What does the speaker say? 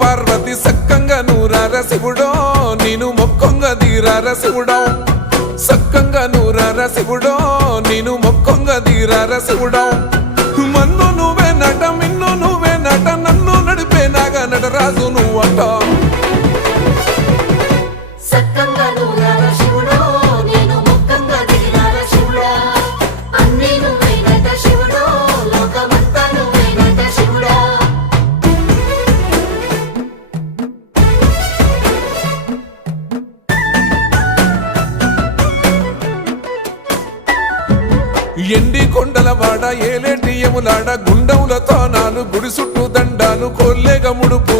పార్వతి సక్కంగా నూరార శివుడో నేను మొక్కొంగ దీరార శివుడో సక్కంగా నూరార శివుడో నేను మొక్కొంగ దీరార శివుడో మన్ను నువ్వే నట మిన్ను నువ్వే నట నన్ను నడిపే నాగా నటరాజు నువ్వట ఎండి కొండలవాడ ఏలేటి యములాడ గుండములతో నాలు గుడి చుట్టూ దండాలు కొల్లేగ ముడుపు